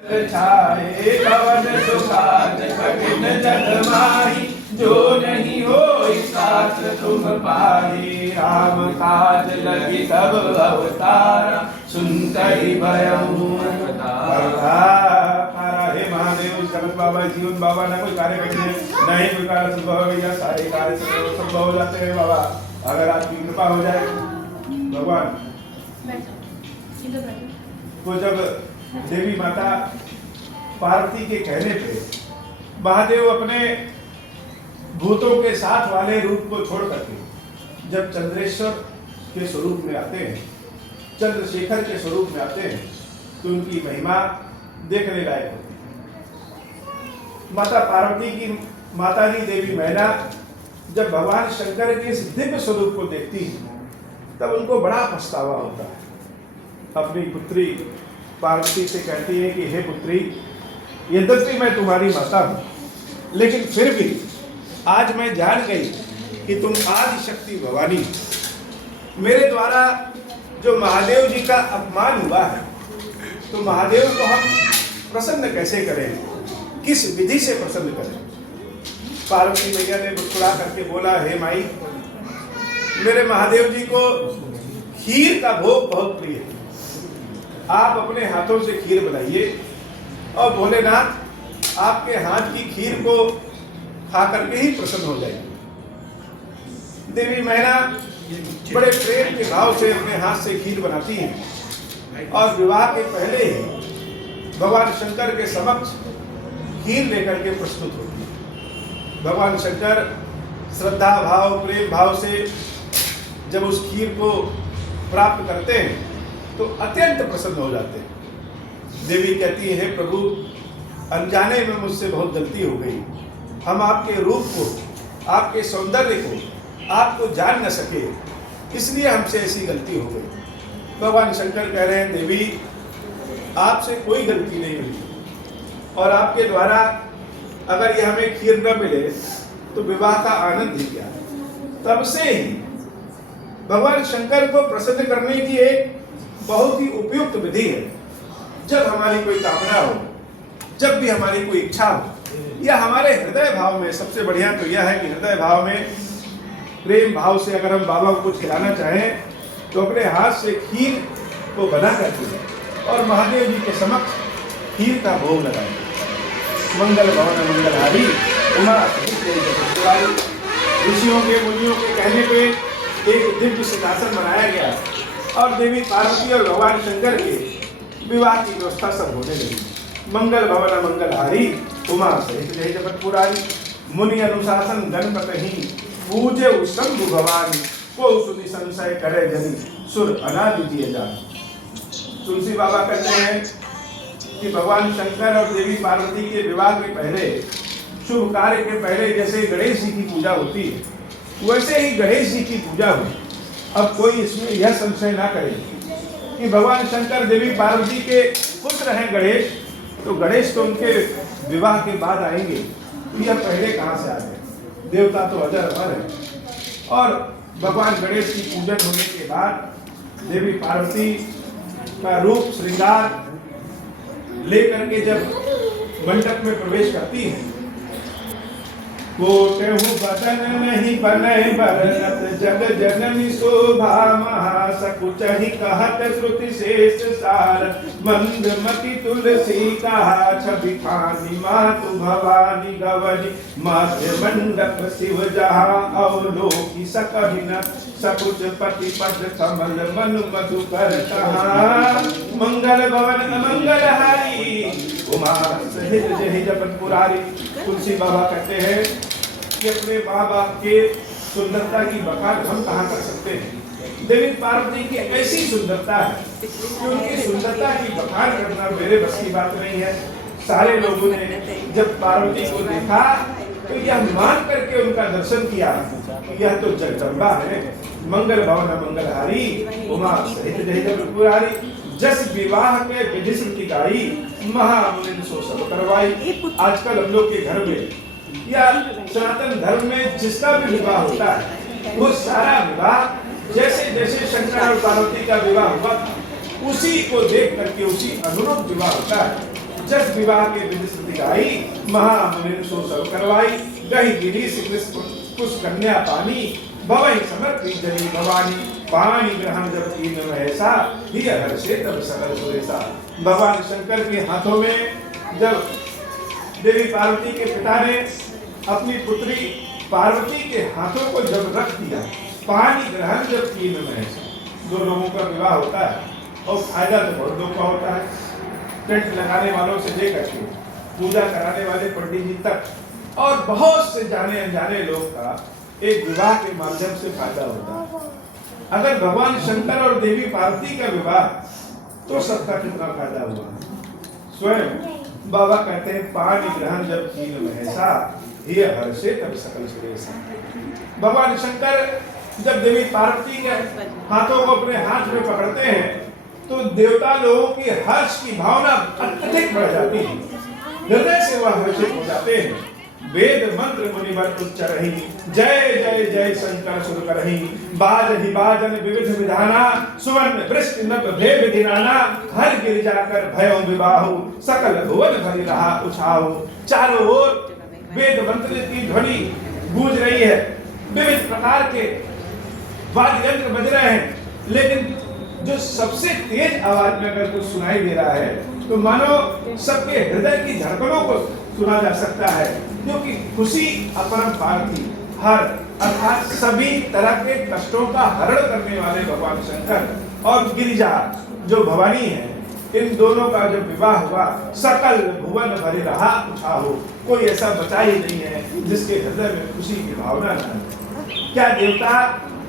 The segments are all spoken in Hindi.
छाए कवन सुखात कठिन जग माही, जो नहीं होई साथ तुम पाही। राम काज लगी तब अवतारा, सुनतहि भयउ हे महादेव जगत बाबा जीवन बाबा ना कोई कार्य करते नहीं, कोई कार्य संभव है या सारे कार्य संभव हो जाते हैं बाबा, अगर आपकी कृपा हो जाए भगवान। तो जब देवी माता पार्वती के कहने पे महादेव अपने भूतों के साथ वाले रूप को छोड़ करके जब चंद्रेश्वर के स्वरूप में आते हैं, चंद्रशेखर के स्वरूप में आते हैं, तो उनकी महिमा देखने लायक होती है। माता पार्वती की माताजी देवी मैना जब भगवान शंकर के इस दिव्य स्वरूप को देखती है, तब उनको बड़ा पछतावा होता है। अपनी पुत्री पार्वती से कहती है कि हे पुत्री, यद्यपि मैं तुम्हारी माता हूँ, लेकिन फिर भी आज मैं जान गई कि तुम आदि शक्ति भवानी। मेरे द्वारा जो महादेव जी का अपमान हुआ है, तो महादेव को हम प्रसन्न कैसे करें, किस विधि से प्रसन्न करें। पार्वती मैया ने मुस्कुरा करके बोला, हे माई, मेरे महादेव जी को खीर का भोग बहुत प्रिय है, आप अपने हाथों से खीर बनाइए और भोलेनाथ आपके हाथ की खीर को खा करके ही प्रसन्न हो जाएगी। देवी मैना बड़े प्रेम के भाव से अपने हाथ से खीर बनाती हैं और विवाह के पहले ही भगवान शंकर के समक्ष खीर लेकर के प्रस्तुत होती है। भगवान शंकर श्रद्धा भाव प्रेम भाव से जब उस खीर को प्राप्त करते हैं तो अत्यंत प्रसन्न हो जाते हैं। देवी कहती है, हे प्रभु, अनजाने में मुझसे बहुत गलती हो गई, हम आपके रूप को, आपके सौंदर्य को, आपको जान न सके, इसलिए हमसे ऐसी गलती हो गई। भगवान शंकर कह रहे हैं, देवी, आपसे कोई गलती नहीं हुई और आपके द्वारा अगर ये हमें खीर न मिले तो विवाह का आनंद ही क्या। तब से ही भगवान शंकर को प्रसन्न करने की एक बहुत ही उपयुक्त विधि है। जब हमारी कोई कामना हो, जब भी हमारी कोई इच्छा हो, या हमारे हृदय भाव में, सबसे बढ़िया तो यह है कि हृदय भाव में प्रेम भाव से अगर हम बाबा को कुछ खिलाना चाहें, तो अपने हाथ से खीर को बना करके और महादेव जी के समक्ष खीर का भोग लगाएं। मंगल भवन मंगलहारी उमा ऋषियों के मुनियों के कहने पे एक दिव्य सिंहासन बनाया गया और देवी पार्वती और भगवान शंकर के विवाह की व्यवस्था सब होने लगी। मंगल भवन मंगलहारी उमा सहित जय जगत पुरारी, मुनि अनुशासन गणपति पूजे शंभु भवानी, को सुनि संशय करे जनी, सुर अनादि जिय जानी। तुलसी बाबा कहते हैं कि भगवान शंकर और देवी पार्वती के विवाह के पहले, शुभ कार्य के पहले जैसे गणेश जी की पूजा होती है, वैसे ही गणेश जी की पूजा हुई। अब कोई इसमें यह संशय ना करे कि भगवान शंकर देवी पार्वती के पुत्र हैं गणेश, तो गणेश तो उनके विवाह के बाद आएंगे, तो यह पहले कहाँ से आ गए। देवता तो अजर अमर है। और भगवान गणेश की पूजन होने के बाद देवी पार्वती का रूप श्रृंगार लेकर के जब मंडप में प्रवेश करती है, कोटहु बदन नहीं बने बरनत, जग जननी शोभा महासकुचहि कहत श्रुति शेष सार, मंदमति तुलसी कहा छवि खानी मातु भवानी गवनी, मध्य मंडप शिव जहाँ अवलोकी सकहिन, सकुच पति पद कमल मनु मधुकर कहा, मंगल भवन मंगलहारी उमा सहित जय जगत पुरारी। तुलसी बाबा कहते हैं कि अपने माँ बाप के सुंदरता की बखान हम कहाँ कर सकते हैं। देवी पार्वती की ऐसी सुंदरता है कि उनकी सुंदरता की बखान करना मेरे बस की बात नहीं है। सारे लोगों ने जब पार्वती को देखा तो यह मान करके उनका दर्शन किया कि यह तो जगदम्बा है। मंगल भवन मंगलहारी उमा सहित जय जगत पुरारी, जस विवाह के विधि श्रुति गाई, महामुनि सो सब करवाई। आजकल हम लोग के घर में या सनातन धर्म में जिसका भी विवाह होता है, वो सारा विवाह जैसे जैसे शंकर और पार्वती का विवाह हुआ, उसी को देख करके उसी अनुरूप विवाह होता है। जस विवाह के विधि श्रुति गाई, महामुनि सो सब करवाई। गही गिरीश कृष्ण कुश कन्या पानी, भवई समर्पी जनी भवानी। पानी ग्रहण जब कीन महसा, ही हर्षे तब सकल सुरेशा। भगवान शंकर के हाथों में जब देवी पार्वती के पिता ने अपनी पुत्री पार्वती के हाथों को जब रख दिया, पानी ग्रहण जब कीन महसा, दो लोगों का विवाह होता है और फायदा तो बहुत लोग का होता है। टेंट लगाने वालों से लेकर के पूजा कराने वाले पंडित जी तक और बहुत से जाने अनजाने लोग का एक विवाह के माध्यम से फायदा होता है। अगर भगवान शंकर और देवी पार्वती का विवाह, तो सबका कितना फायदा हुआ। स्वयं बाबा कहते हैं पानी ग्रहण जब कीन महसा, ये हर्षे तब सकल सुरेशा। भगवान शंकर जब देवी पार्वती के हाथों को अपने हाथ में पकड़ते हैं तो देवता लोगों की हर्ष की भावना अत्यधिक बढ़ जाती है, हृदय से वह हर्षित हो जाते हैं। वेद मंत्र मुनिवर उच्चरहि, जय जय जय शंकर सुर करहि। बाजहि बाजन विविध विधाना, सुवर्ण वृष्टि नभ भेद विधिनाना। हर गिरिजा कर भयं विवाहु, सकल भुवन भरि रहा उछाहु। चारों ओर वेद मंत्र की ध्वनि गूंज रही है, विविध प्रकार के वाद्य यंत्र बज रहे हैं, लेकिन जो सबसे तेज आवाज में अगर कुछ सुनाई दे रहा है तो मानो सबके हृदय की धड़कनों को सुना जा सकता है, क्योंकि खुशी अपरंपार थी। हर अर्थात सभी तरह के कष्टों का हरण करने वाले भगवान शंकर और गिरिजा जो भवानी है, इन दोनों का जब विवाह हुआ, सकल भुवन भरे रहा उछाहु। कोई ऐसा बचा ही नहीं है जिसके हृदय में खुशी की भावना न हो। क्या देवता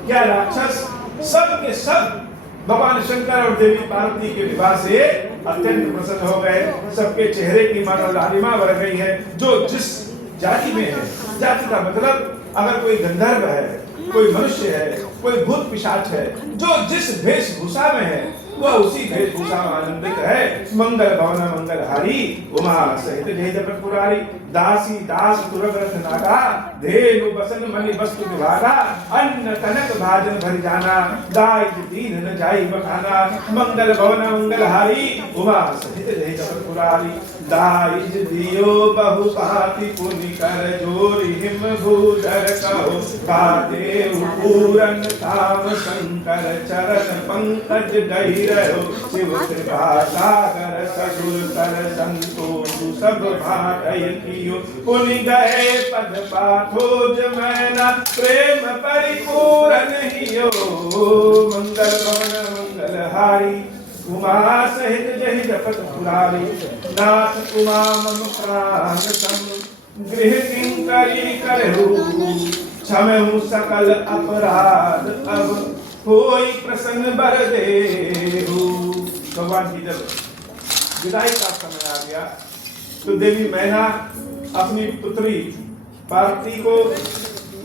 क्या राक्षस, सब के सब भगवान शंकर और देवी पार्वती के विवाह से अत्यंत प्रसन्न हो गए। सबके चेहरे की मानो लालिमा बढ़ गई है। जो जिस जाति में है, जाति का मतलब अगर कोई गंधर्व है, कोई मनुष्य है, कोई भूत पिशाच है, जो जिस वेशभूषा में है वह उसी वेशभूषा में आनंदित है। मंगल भवन मंगलहारी, उमा सहित जय जगत पुरारी। दासी दास तुरग रथ नागा, धेनु बसन मणि वस्तु विभागा। अन्न तनक भाजन भर जाना, दाई दीन न जाई बखाना। मंगल भवन मंगलहारी, उमा सहित जय जगत पुरारी। दाई दियो बहु भांति पुनि कर जोरी हिम भूधर कहो। गाते पूरन काम शंकर चरण पंकज गही रहो। शिव कृपा सागर सगुर कर संतोष सब भाटय कियो। पुनि गए पद पाथोज मैना, प्रेम परिपूरन हियो। मंगल भवन मंगलहारी, उमा सहित जहि जपत पुरारी। नाथ उमा मम प्राण सम, गृह किंकरी करहु। क्षमहु सकल अपराध, अब होई प्रसन्न बर देहु। भगवान की जब विदाई का समय आ गया तो देवी मैना अपनी पुत्री पार्वती को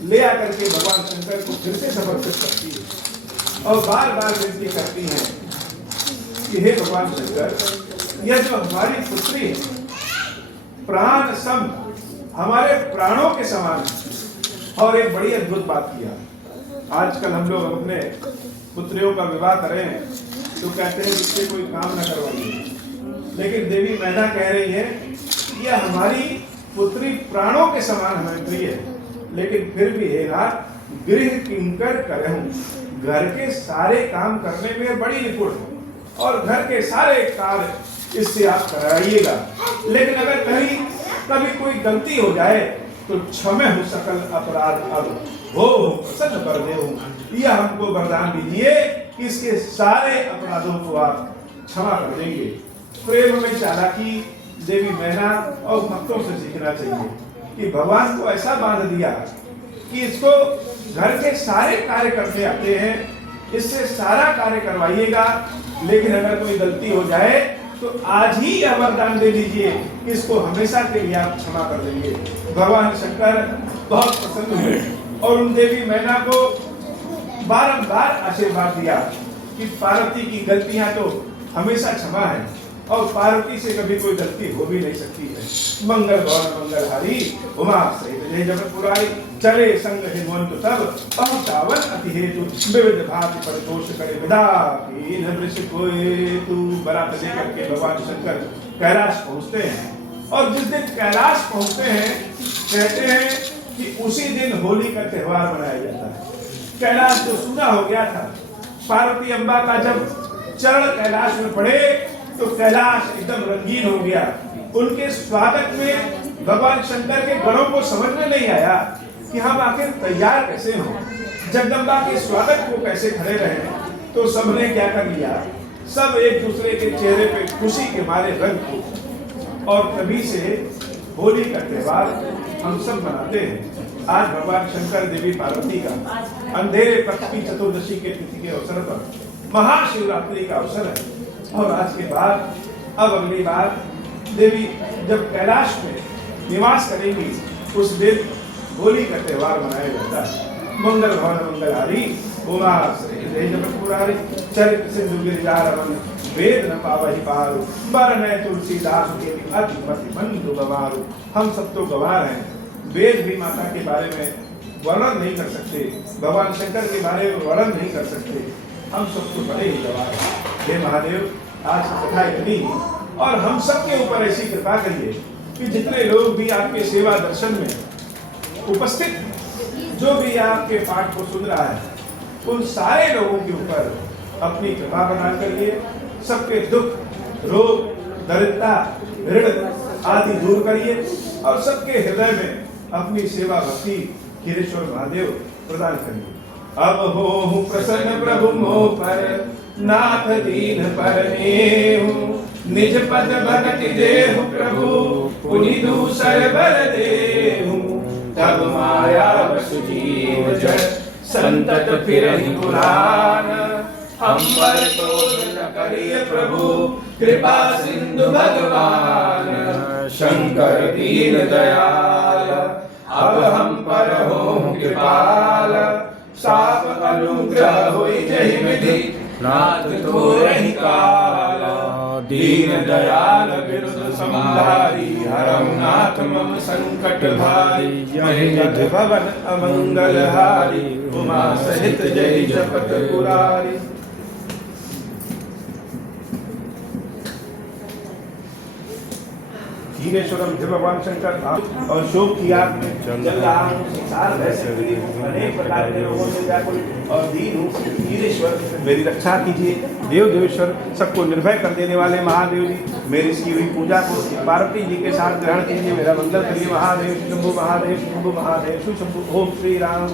ले आकर के भगवान शंकर को फिर से समर्पित करती है और बार बार विनती करती है कि हे भगवान शंकर, यह जो हमारी पुत्री है प्राण सम, हमारे प्राणों के समान है। और एक बड़ी अद्भुत बात किया, आजकल हम लोग अपने पुत्रियों का विवाह करें तो कहते हैं इससे कोई काम न करवाइए, लेकिन देवी मैना कह रही है यह हमारी पुत्री प्राणों के समान हमें प्रिय है, लेकिन फिर भी हे नाथ गृह किंकर करहूं, घर के सारे काम करने में बड़ी निपुण है और घर के सारे कार्य इससे आप कराइएगा, लेकिन अगर कभी कोई गलती हो जाए तो क्षमे हो सकल अपराध, अब हो प्रसन्न कर दे। यह हमको वरदान दीजिए कि इसके सारे अपराधों को आप क्षमा कर देंगे। प्रेम में चालाकी देवी मैना और भक्तों से सीखना चाहिए कि भगवान को ऐसा बांध दिया कि इसको घर के सारे कार्य करते आते हैं, इससे सारा कार्य करवाइएगा, लेकिन अगर कोई गलती हो जाए तो आज ही यह वरदान दे दीजिए कि इसको हमेशा के लिए आप क्षमा कर देंगे। भगवान शंकर बहुत प्रसन्न हुए और उन देवी मैना को बारंबार आशीर्वाद दिया कि पार्वती की गलतियां तो हमेशा क्षमा है और पार्वती से कभी कोई गलती हो भी नहीं सकती है। मंगल भवन मंगलहारी, उमा सहित जय जगत पुरारी। चले संग हिमवंत तब, पहुंचावन अति हेतु। विविध भांति परितोष करे विदा, कीन वृष कोय तू। बरात लेकर के भगवान शंकर कैलाश पहुंचते हैं। और जिस दिन कैलाश पहुंचते हैं, कहते हैं कि उसी दिन होली का त्योहार मनाया जाता है। कैलाश जो सूना हो गया था, पार्वती अम्बा का जब चरण कैलाश में पड़े तो कैलाश एकदम रंगीन हो गया। उनके स्वागत में भगवान शंकर के गणों को समझ में नहीं आया कि हम आखिर तैयार कैसे हों, जगदम्बा के स्वागत को कैसे खड़े रहें। तो सबने क्या कर लिया, सब एक दूसरे के चेहरे पे खुशी के मारे रंग को, और तभी से होली का त्योहार हम सब मनाते हैं। आज भगवान शंकर देवी पार्वती का अंधेरे पक्ष की चतुर्दशी के तिथि के अवसर पर महाशिवरात्रि का अवसर है। और आज के बाद अब अगली बार देवी जब कैलाश में निवास करेंगी, उस दिन होली का त्योहार मनाया जाता है। मंगल भवन मंगलहारी उमा श्री जगतपुरारी चरित्र सिंधु गिरिजारमन वेद न पावहि पारु बरनय तुलसीदास के अतिमति बंधु गवारु। हम सब तो गवार हैं, वेद भी माता के बारे में वर्णन नहीं कर सकते, भगवान शंकर के बारे में वर्णन नहीं कर सकते, हम सब तो बड़े ही गवार हैं। हे महादेव, आज की कथा इतनी ही, और हम सब के ऊपर ऐसी कृपा करिए कि जितने लोग भी आपके सेवा दर्शन में उपस्थित हैं, जो भी आपके पाठ को सुन रहा है, उन सारे लोगों के ऊपर अपनी कृपा बना करिए। सबके दुख, रोग, दरिद्रता, ऋण आदि दूर करिए और सबके हृदय में अपनी सेवा भक्ति खीरेश्वर महादेव प्रदान करिए। अब हो प्रसन्न प्रभु मोह पर, नाथ दीन पर नेहु, निज पद भगति देहु प्रभु, पुनि दूसर बर देहु। तब माया बस जीव जड़, संतत फिरहि पुराण, हम पर क्रोध न करिए प्रभु, कृपा सिंधु भगवान। शंकर दीन दयाल, अब हम पर हो कृपाल, साप अनुग्रह होई जहि विधि, नाथ तोरहि काल। दीन दयाल विरुद्ध समधारी, हरहु नाथ मम संकट भारी। जय भवन अमंगल हारी, उमा सहित जय जपत पुरारी। धीरेश्वरम हे भगवान शंकर और शोक की आग में चल रहा हूँ, संसार भय से पीड़ित हूँ, अनेक प्रकार के रोगों से व्याकुल और दीन हूँ। धीरेश्वर मेरी रक्षा कीजिए। देव देवेश्वर सबको निर्भय कर देने वाले महादेव जी, मेरी की हुई पूजा को पार्वती जी के साथ ग्रहण कीजिए। मेरा मंगल करिए। महादेव शंभु महादेव शंभु महादेव शंभु। ओम श्री राम।